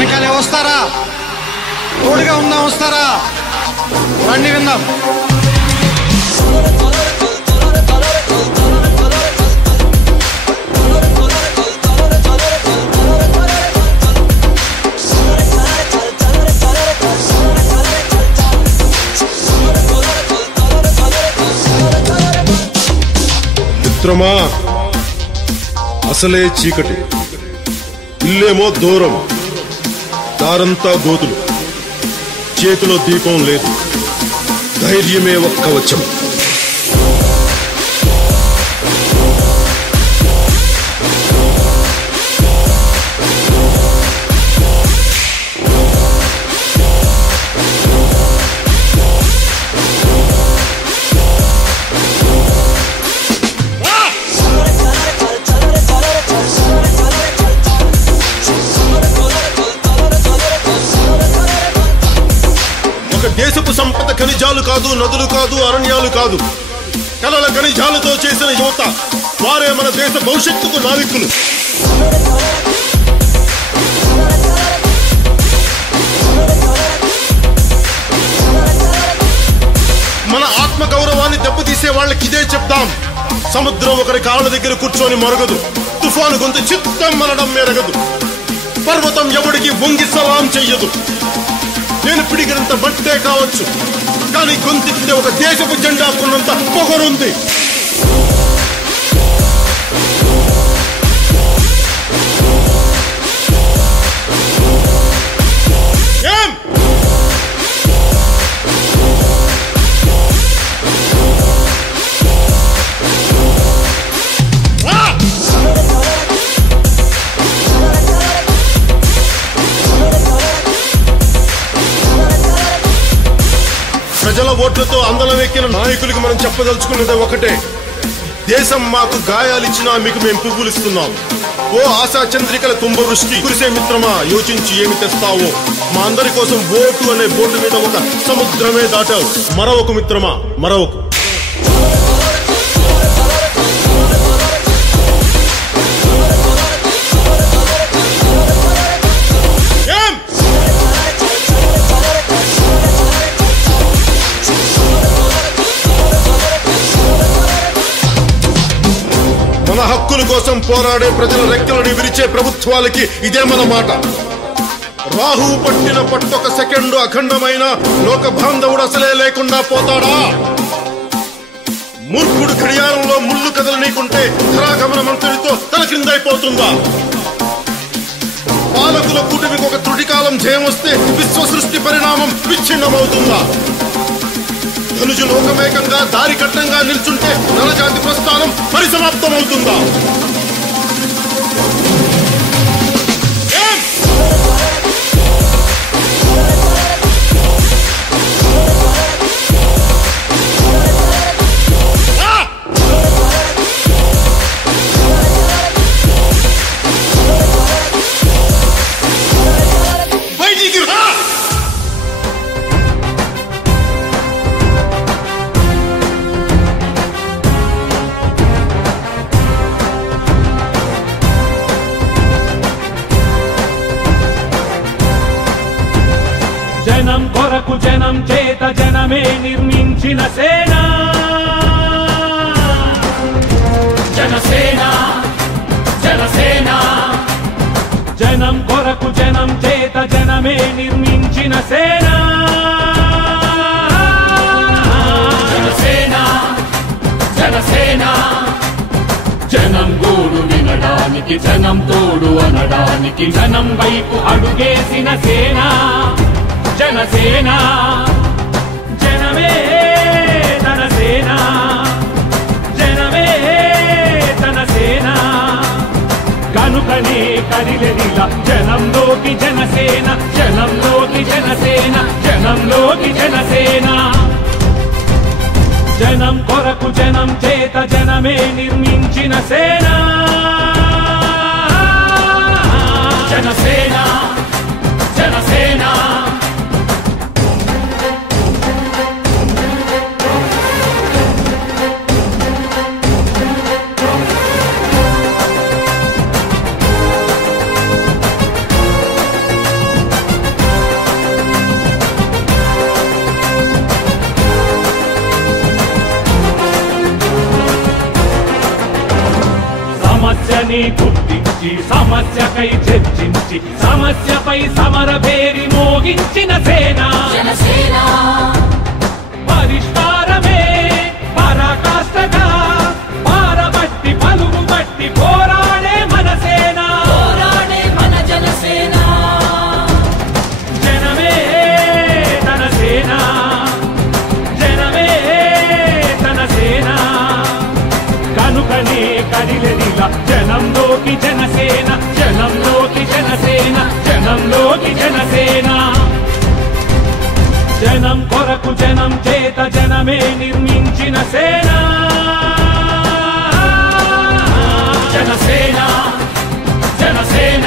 వెనకాలే వస్తారా? తోడుగా ఉందాం, వస్తారా? రండి విందాం. మిత్రమా, అసలే చీకటి, ఇల్లేమో దూరం, దారంతా గోతులు, చేతిలో దీపం లేదు, ధైర్యమే ఒక్క వచ్చం. దేశపు సంపద ఖనిజాలు కాదు, నదులు కాదు, అరణ్యాలు కాదు, కలల ఖనిజాలతో చేసిన యువత, వారే మన దేశ భవిష్యత్తుకు నావికులు. మన ఆత్మ గౌరవాన్ని దెబ్బతీసే వాళ్ళకి ఇదే చెప్తాం. సముద్రం ఒకరి కాళ్ళ దగ్గర కూర్చొని మరగదు, తుఫాను గొంతు చిత్తం మనడం మెరగదు, పర్వతం ఎవడికి వంగి సలాం చెయ్యదు. నేను పిడిగినంత బట్టే కావచ్చు, కానీ గొంతెత్తితే ఒక దేశపు జెండా కొన్నంత పొగరుంది. ప్రజల ఓట్లతో అందలం ఎక్కిన నాయకులకి మనం చెప్పదలుచుకున్నది ఒకటే: దేశం మాకు గాయాలిచ్చినా మీకు మేము పువ్వులిస్తున్నాం. ఓ ఆశా చంద్రికల కుంభవృష్టి కురిసే మిత్రమా, యోచించి ఏమి తెస్తావో. మా అందరి కోసం ఓటు అనే బోర్డు మీద ఒక సముద్రమే దాటావు. మరొక మిత్రమా, మరొక. మన హక్కుల కోసం పోరాడే ప్రజల రెక్కలని విరిచే ప్రభుత్వాలకి ఇదే మన మాట. రాహువు పట్టిన పట్టొక సెకండు అఖండమైన లోక బాంధవుడు అసలే లేకుండా పోతాడా? మూర్ఖుడు గడియారంలో ముళ్ళు కదలనీకుంటే ధరాగమన మంత్రితో తల క్రిందైపోతుందా? పాలకుల కూటమికి ఒక త్రుటికాలం జయం వస్తే విశ్వ సృష్టి పరిణామం విచ్ఛిన్నమవుతుందా? ధనుజు లోకమేకంగా దారి కట్టంగా నిల్చుంటే నరజాతి ప్రస్థానం పరిసమాప్తమవుతుందా? బయటికి రా! జనం కొరకు జనం చేత జనమే నిర్మించిన సేన జనసేన. జనసేన జనం కొరకు జనం చేత జనమే నిర్మించిన సేన జనసేన. జనసేన జనం గోడు వినడానికి, జనం తోడు అనడానికి, జనం వైపు అడుగేసిన సేన జనసేన. జనమే తన సేన, జనమే తన సేన. కనుకనే కదిలెదిలా జనంలోకి జనసేన, జనంలోకి జనసేన, జనంలోకి జనసేన. జనం కొరకు జనం చేత జనమే నిర్మించిన సేన జనసేన. జనసేన సమస్యని గుర్తించి సమస్యకై చర్చించి సమస్యపై సమర భేరి మోగించిన సేన పరిష్కారమే పరాకాష్ఠగా పారబట్టి పలుగు బట్టి పోరాడే మన సేన జనమే తన సేన జనమే తన సేన కనుకనే కదిలెదిలా జనంలోకి జనసేన జనంలోకి జనసేన జనంలోకి జనసేన జనం కొరకు జనం చేత జనమే నిర్మించిన సేన జనసేన జనసేన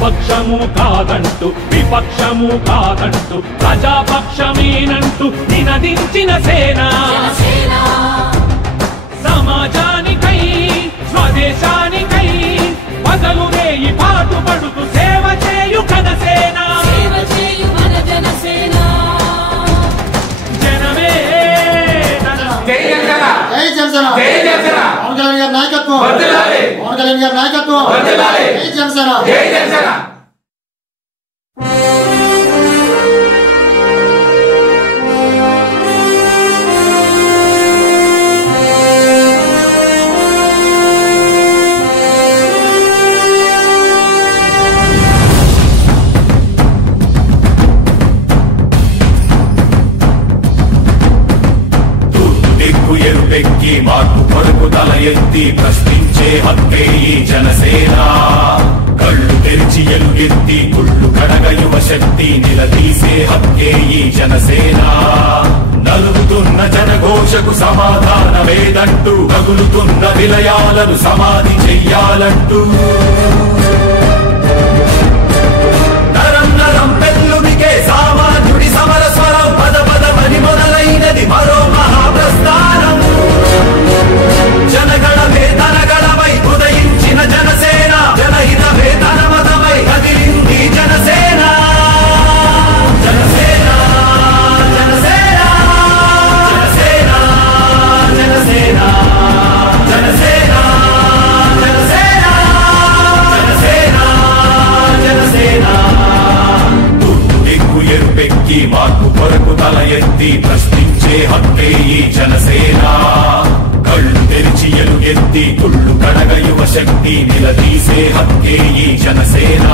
పక్షము కాదంటూ విపక్షము కాదంటూ ప్రజాపక్షమేనంటూ నినదించిన సేన సమాజానికై స్వదేశానికై పగలు రేయి పాటుపడుతూ సేవ చేయు ఘనసేన జనమే జై జనసేన పవన్ కళ్యాణ్ గారి నాయకత్వం పవన్ కళ్యాణ్ గారి నాయకత్వం జై జనసేన జై జనసేన మార్పు కొరకు తల ఎత్తి ప్రశ్నించే హక్కే ఈ జనసేన కళ్ళు తెరిచి ఎలుగెత్తి కుళ్ళు కడగ యువ శక్తి నిలదీసే హక్కే ఈ జనసేన నలుగుతున్న జనఘోషకు సమాధానమేదంటూ రగులుతున్న విలయాలను సమాధి చెయ్యాలంటూ నరం నరం పెళ్ళునికే సామాన్యుడి సమర స్వరం పద పదమని మొదలైనది మరో మహాప్రస్థానం జనగణమే తనగణమై ఉదయించిన జనసేన జనహితమే తన మతమై కదిలింది జనసేన జనసేన జనసేన జనసేన జనసేన జనసేన జనసేన జనసేన జనసేన దిక్కు ఎరుపెక్కి మార్పు కొరకు తల ఎత్తి ప్రశ్నించే హక్కే ఈ జనసేన కళ్ళు తెరిచి ఎలుగెత్తి కుళ్ళు కడగ యువ శక్తి నిలదీసే హక్కే ఈ జనసేన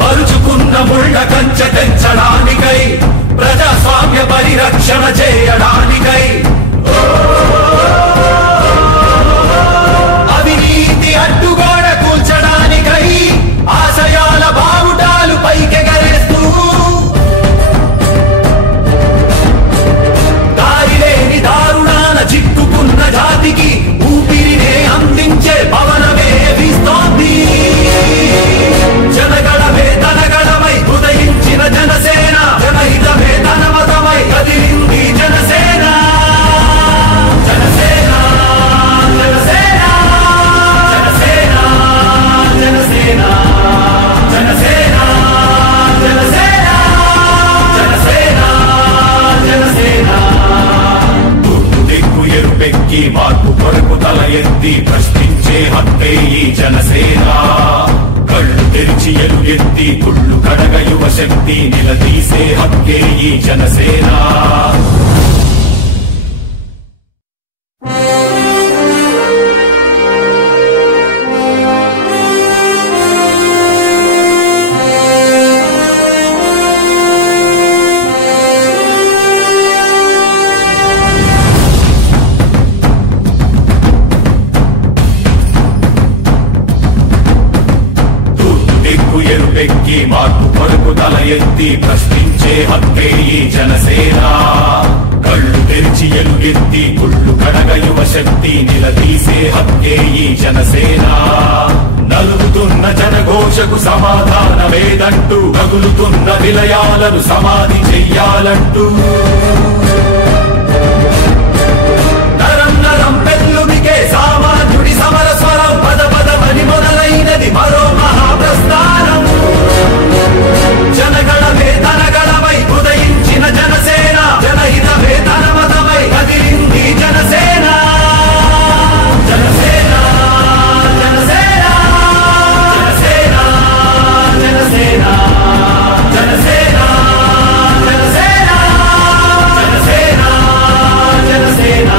పరుచుకున్న ముళ్ళ కంచె తెంచడానికై ప్రజాస్వామ్య పరిరక్షణ చేయడానికై అవినీతి అడ్డుగోడ కూల్చడానికై ఆశయాల బావుటాలు పైకెగరేస్తూ దారిలేని దారుణాల చిక్కుకున్న జాతికి ఊపిరినే అందించే పవనమే వీస్తోంది జనగణమే తనగణమై ఉదయించిన జనసేన జనహితమే తన మతమై కదిలింది జనసేన జనసేన జనసేన జనసేన జనసేన జనసేన జనసేన జనసేన జనసేన దిక్కు ఎరుపెక్కి మార్పు కొరకు తల ఎత్తి ప్రశ్నించే హక్కే ఈ జనసేన కళ్ళు తెరిచి ఎలుగెత్తి కుళ్ళు కడగ యువ శక్తి నిలదీసే హక్కే ఈ జనసేన ఎరుపెక్కి మార్పు కొరకు తల ఎత్తి ప్రశ్నించే హక్కే ఈ జనసేన కళ్ళు తెరిచి ఎలుగెత్తి కుళ్ళు కడగ యువ శక్తి నిలదీసే హక్కే ఈ జనసేన నలుగుతున్న జనఘోషకు సమాధానమేదంటూ రగులుతున్న విలయాలను సమాధి చెయ్యాలంటూ నరం నరం పెళ్ళునికే సామాన్యుడి సమర స్వరం పద పదమని మొదలైనది మరో మహాప్రస్థానం జనగణమే తనగణమై ఉదయించిన జనసేన జనహితమే తన మతమై కదిలింది జనసేన జనసేన జనసేన జనసేన జనసేన జనసేన జనసేన జనసేన జనసేన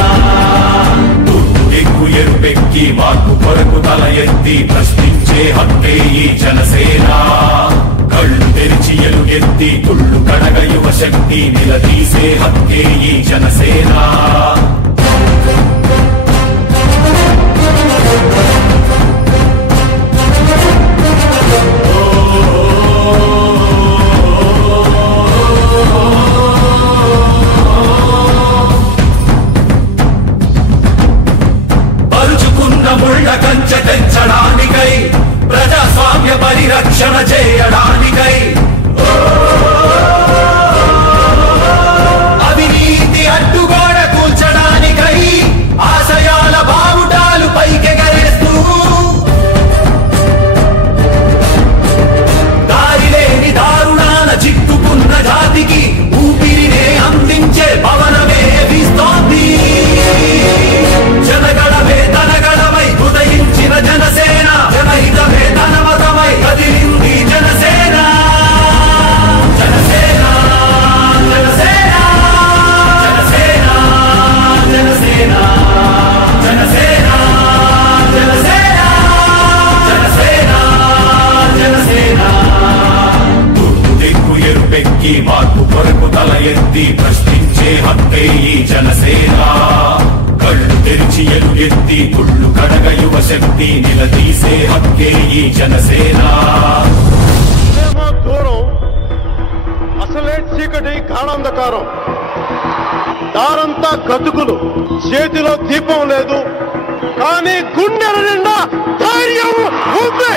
తూర్పు దిక్కు ఎరుపెక్కి మార్పు కొరకు తల ఎత్తి ప్రశ్నించే హక్కే ఈ జనసేన కళ్ళు తెరిచి ఎలుగెత్తి కుళ్ళు కడగ యువ శక్తి నిలదీసే హక్కే ఈ జనసేన పరుచుకున్న ముళ్ళ కంచె తెంచడానికై ప్రజాస్వామ్య పరిరక్షణ చేయడానికై అవినీతి అడ్డుగోడ కూల్చడానికై ఆశయాల బావుటాలు పైకెగరేస్తూ దారిలేని దారుణాల చిక్కుకున్న జాతికి ఊపిరినే అందించే పవనమే వీస్తోంది జనగణమే తనగణమై ఉదయించిన జనసేన జనహితమే తన మతమై కదిలింది జనసేన జనసేన జనసేన జనసేన జనసేన జనసేన జనసేన జనసేన జనసేన తూర్పు దిక్కు ఎరుపెక్కి మార్పు కొరకు తల ఎత్తి ప్రశ్నించే హక్కే ఈ జనసేన కళ్ళు తెరిచి ఎలుగెత్తి కుళ్ళు కడగ యువ శక్తి నిలదీసే హక్కే ఈ జనసేన దూరం అసలే చీకటి గాఢాంధకారం దారంతా గతుకులు చేతిలో దీపం లేదు కానీ గుండెల నిండా ధైర్యం ఉంది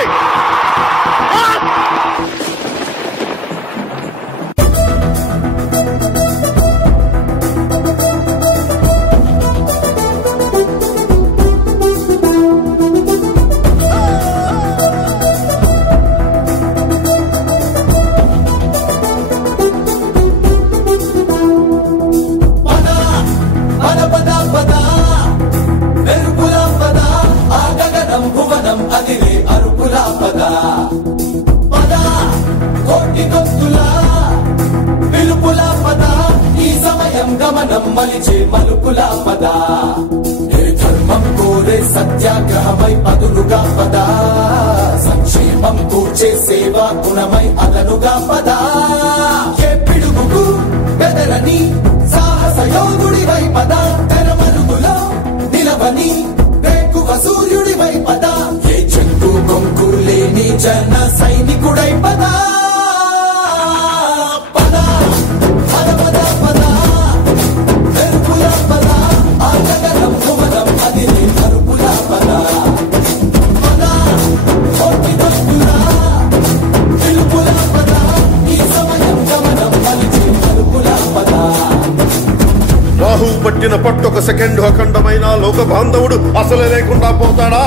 మలుపులా పద ఏ ధర్మం కోరే సత్యాగ్రహమై పదులుగా పద సంక్షేమం కూర్చే సేవా గుణమై అదనుగా పద ఏ పిడుగుకు బెదరని సాహస యోగుడివై పద తెరమరుగులో నిలవని వేకువ సూర్యుడివై పద ఏ చెంగు కొంకు లేని జన సైనికుడై పద రాహు పట్టిన పట్టొక సెకండ్ అఖండమైన లోక బాంధవుడు అసలే లేకుండా పోతాడా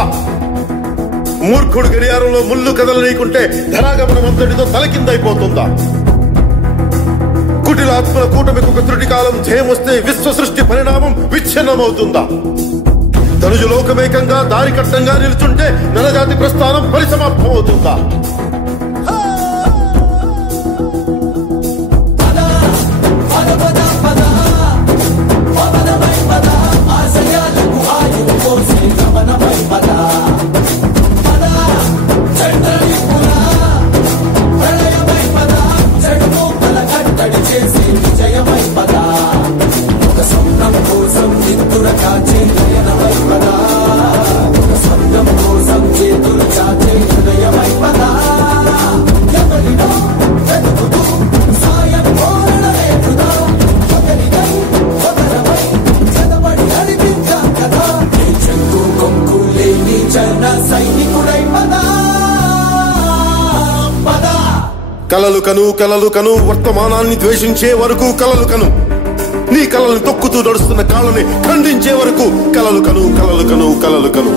మూర్ఖుడు గడియారంలో ముళ్ళు కదలనీకుంటే ధరాగమనం అంతటితో తలకిందైపోతుందా కుటిలాత్మల కూటమికి ఒక త్రుటి కాలం జయమొస్తే విశ్వ సృష్టి పరిణామం విచ్ఛిన్నమవుతుందా తనుజు లోకమేకంగా దారి కట్టంగా నిలుచుంటే నరజాతి ప్రస్థానం పరిసమాప్తమవుతుందా కోసం చేతులు చాచే హృదయమై పదా కలలు కను కలలు కను వర్తమానాన్ని ద్వేషించే వరకు కలలు కను నీ కలల్ని తొక్కుతూ నడుస్తున్న కాళ్ళని ఖండించే వరకు కలలు కను కలలు కను కలలు కను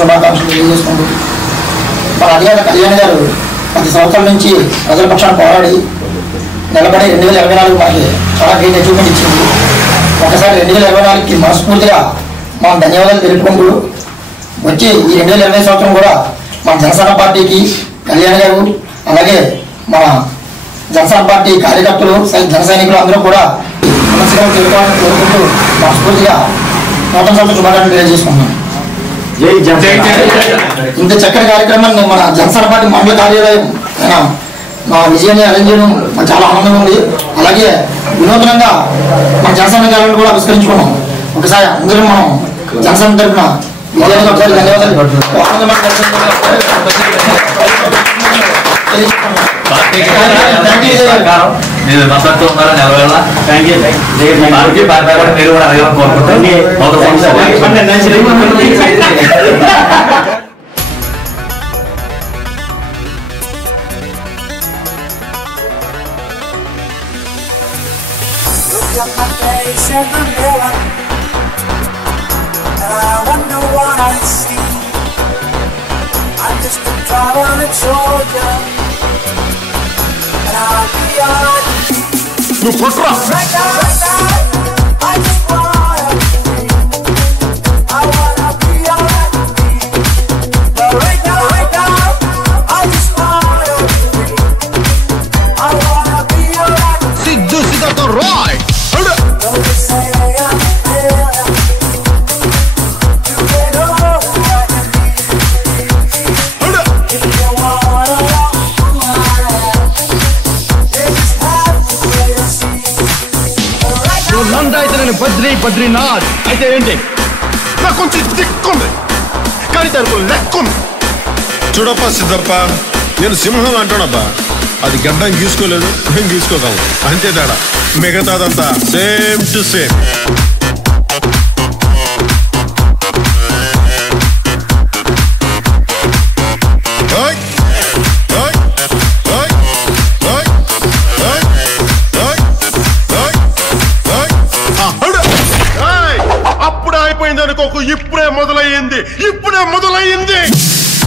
శుభాకాంక్షలు తెలియజేసుకుంటూ మన అధికారి కళ్యాణ్ గారు 10 సంవత్సరాల నుంచి ప్రజల పక్షాన్ని పోరాడి నిలబడి 2024 మనకి చాలా గ్రేట్ అచీవ్మెంట్ ఇచ్చింది. ఒకసారి 2024కి మనస్ఫూర్తిగా మనం ధన్యవాదాలు తెలుపుకుంటూ వచ్చి ఈ 2025 సంవత్సరం కూడా మన జనసేన పార్టీకి కళ్యాణ్ గారు అలాగే మన జనసేన పార్టీ కార్యకర్తలు జన సైనికులు అందరూ కూడా మనసుగా తెలుసుకోవాలని కోరుకుంటూ మనస్ఫూర్తిగా నూతన సంవత్సరం శుభాకాంక్షలు తెలియజేసుకుంటున్నాను. ఇంత చక్కటి కార్యక్రమాన్ని మన జనసేన పార్టీ మండల కార్యాలయం మా విజయాన్ని అరేంజ్ చేయడం మాకు చాలా ఆనందంగా ఉంది. అలాగే వినూత్నంగా మన జనసేన కార్యాలయం కూడా ఆవిష్కరించుకున్నాం. ఒకసారి అందరూ మనం జనసేన తరఫున విజయానికి ఒకసారి ధన్యవాదాలు నువ్వు పుట్రా సిద్ధు సిద్ధతో రాయ్ బద్రీనాథ్ అయితే ఏంటి నాకు కొంచెం దిక్కుంది కానీ దానికి లెక్కుంది. చూడప్ప సిద్ధప్ప, నేను సింహం అంటానబ్బా, అది గడ్డం గీసుకోలేదు, మేము గీసుకోగలం అంతే తేడా, మిగతాదంతా సేమ్ టు సేమ్.